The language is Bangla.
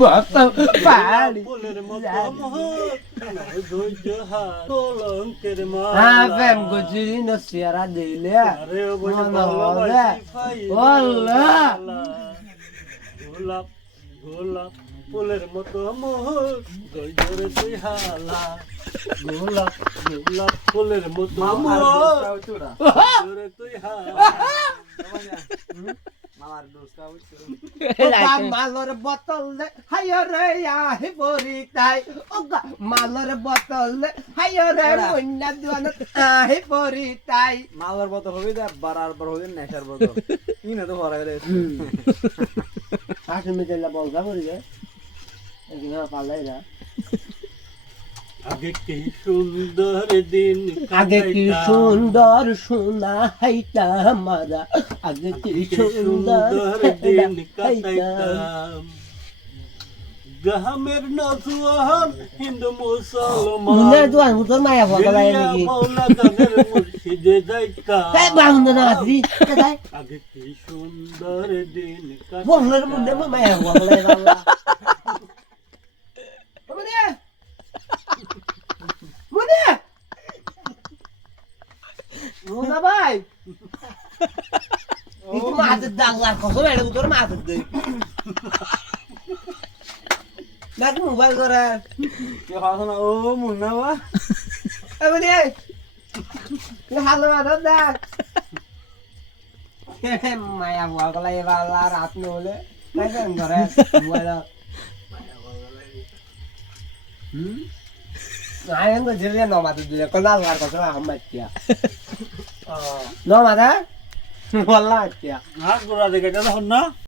বত পারি ফুলের মতো মোহর ধৈর্য হার কলঙ্কের প্রেম গুজরি নসিয়ারা দিলে আরে ও বলে মনে হবে ভালোবাসি ফাই আল্লাহ গোলাপ গোলাপ ফুলের মতো মোহর ধৈর্যরে তুই হালা গোলাপ গোলাপ ফুলের মতো মোহর ধৈর্যরে তুই হালা মামার দোস্তা হইছে মালর বোতল হায় রে আহি পরি তাই ও মালর বোতল হায় রে মুন্না দিওয়ান আহি পরি তাই মালার বদল হবে দা বারার বার হবে নেশার বদল ইনা তো হরা গেলে আসলে মেলা বলগা পড়ি গে এগুলো পালাই না আগে কি সুন্দর দিন আগে কি সুন্দর সোনা হাইতা মারা আগে কি সুন্দর দিন কাটাইতাম গ্রামের নজওয়ান হিন্দু মুসলমান মুন্না দিওয়ান তোর মায়া বগলাই নাকি মৌলা গানের মুর্শিদে যাইতাম এ বাহুন না আসি তাই আগে কি সুন্দর দিন বগলের মুন্না মায়া বগলাই বাবা মুন্না মুন্না মুন্না ভাই একটু মাছের ডাকলার কত বেড়ে তোর মাছের দই নাকি মোবাইল করে কে হাসো না ও মুন্না বা এমনি ভালো ভালো দেখ মায়া বগলাই বাবা রাত নহলে দেখেন ধরে মোবাইল আয়ন তো জেলে নমাতে দিলে কোনাল আর কত হামাতিয়া নমাদা বললা আতিয়া হাত গোড়া দেখে এটা না